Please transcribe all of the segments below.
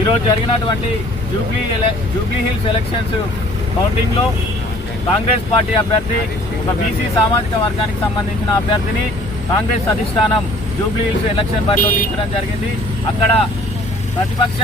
ఈరోజు జరిగినటువంటి Jubilee hills elections counting లో కాంగ్రెస్ పార్టీ అభ్యర్థి ఒక బీసీ సామాజిక వర్గానికి సంబంధించిన అభ్యర్థిని కాంగ్రెస్ అధిష్టానం జూబ్లీ హిల్స్ ఎలక్షన్ బరిలో దించడం జరిగింది. అక్కడ ప్రతిపక్ష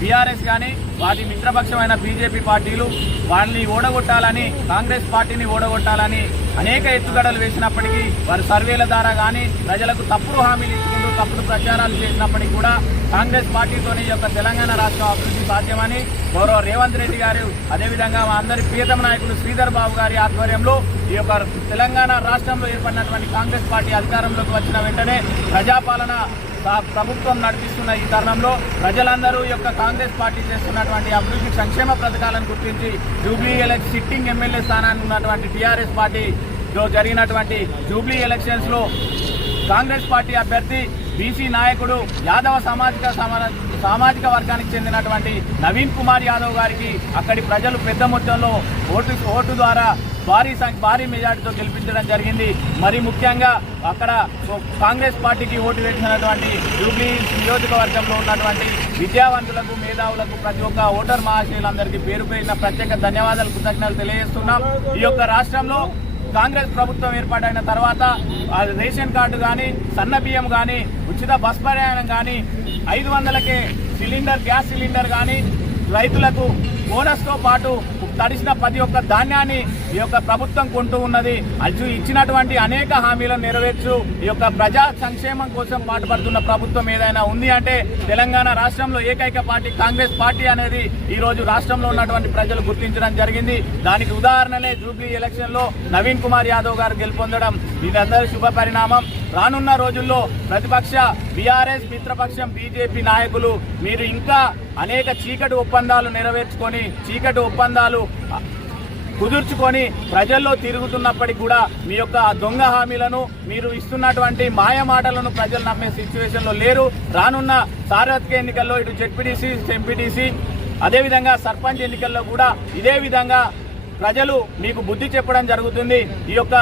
బీఆర్ఎస్ కానీ వాటి మిత్రపక్షమైన బీజేపీ పార్టీలు వాళ్ళని ఓడగొట్టాలని, కాంగ్రెస్ పార్టీని ఓడగొట్టాలని అనేక ఎత్తుగడలు వేసినప్పటికీ, వారి సర్వేల ద్వారా కానీ ప్రజలకు తప్పుడు హామీలు ఇచ్చుకుంటూ తప్పుడు ప్రచారాలు చేసినప్పటికీ కూడా కాంగ్రెస్ పార్టీతోనే ఈ యొక్క తెలంగాణ రాష్ట్రం అభివృద్ధి సాధ్యమని గౌరవ రేవంత్ రెడ్డి గారు, అదేవిధంగా మా అందరి ప్రియతమ నాయకులు శ్రీధర్ బాబు గారి ఆధ్వర్యంలో ఈ యొక్క తెలంగాణ రాష్ట్రంలో ఏర్పడినటువంటి కాంగ్రెస్ పార్టీ అధికారంలోకి వచ్చిన వెంటనే ప్రజాపాలన ప్రభుత్వం నడిపిస్తున్న ఈ తరుణంలో ప్రజలందరూ యొక్క కాంగ్రెస్ పార్టీ చేస్తున్నటువంటి అభివృద్ధి సంక్షేమ పథకాలను గుర్తించి జూబ్లీ సిట్టింగ్ ఎమ్మెల్యే స్థానాన్ని ఉన్నటువంటి టీఆర్ఎస్ పార్టీలో జరిగినటువంటి జూబ్లీ ఎలక్షన్స్ లో కాంగ్రెస్ పార్టీ అభ్యర్థి బీసీ నాయకుడు యాదవ సామాజిక వర్గానికి చెందినటువంటి నవీన్ కుమార్ యాదవ్ గారికి అక్కడి ప్రజలు పెద్ద మొత్తంలో ఓటు ద్వారా భారీ మెజార్టీతో గెలిపించడం జరిగింది. మరి ముఖ్యంగా అక్కడ కాంగ్రెస్ పార్టీకి ఓటు వేసినటువంటి జూబ్లీ నియోజకవర్గంలో ఉన్నటువంటి విద్యావంతులకు, మేధావులకు, ప్రతి ఒక్క ఓటర్ మహాశయులందరికీ పేరు పేరిన ప్రత్యేక ధన్యవాదాలు, కృతజ్ఞతలు తెలియజేస్తున్నాం. ఈ యొక్క రాష్ట్రంలో కాంగ్రెస్ ప్రభుత్వం ఏర్పాటైన తర్వాత రేషన్ కార్డు కానీ, సన్న బియ్యం కానీ, ఉచిత బస్ ప్రయాణం కానీ, 500కే గ్యాస్ సిలిండర్ కానీ, రైతులకు బోనస్తో పాటు తడిసిన ప్రతి ఒక్క ధాన్యాన్ని ఈ యొక్క ప్రభుత్వం కొంటూ ఉన్నది. అది ఇచ్చినటువంటి అనేక హామీలను నెరవేర్చు ఈ యొక్క ప్రజా సంక్షేమం కోసం పాటుపడుతున్న ప్రభుత్వం ఏదైనా ఉంది అంటే తెలంగాణ రాష్ట్రంలో ఏకైక పార్టీ కాంగ్రెస్ పార్టీ అనేది ఈ రోజు రాష్ట్రంలో ఉన్నటువంటి ప్రజలు గుర్తించడం జరిగింది. దానికి ఉదాహరణనే జూబ్లీ ఎలక్షన్ లో నవీన్ కుమార్ యాదవ్ గారు గెలుపొందడం ఇదందరి శుభ పరిణామం. రానున్న రోజుల్లో ప్రతిపక్ష బీఆర్ఎస్, మిత్రపక్షం బీజేపీ నాయకులు మీరు ఇంకా అనేక చీకటి ఒప్పందాలు నెరవేర్చుకొని, చీకటి ఒప్పందాలు కుదుర్చుకొని ప్రజల్లో తిరుగుతున్నప్పటికీ కూడా మీ యొక్క దొంగ హామీలను, మీరు ఇస్తున్నటువంటి మాయ మాటలను ప్రజలు నమ్మే సిచ్యువేషన్ లో లేరు. రానున్న సార్వత్రిక ఎన్నికల్లో ఇటు జెడ్పీటీసీ, ఎంపీటీసీ, అదేవిధంగా సర్పంచ్ ఎన్నికల్లో కూడా ఇదే విధంగా ప్రజలు మీకు బుద్ధి చెప్పడం జరుగుతుంది. ఈ యొక్క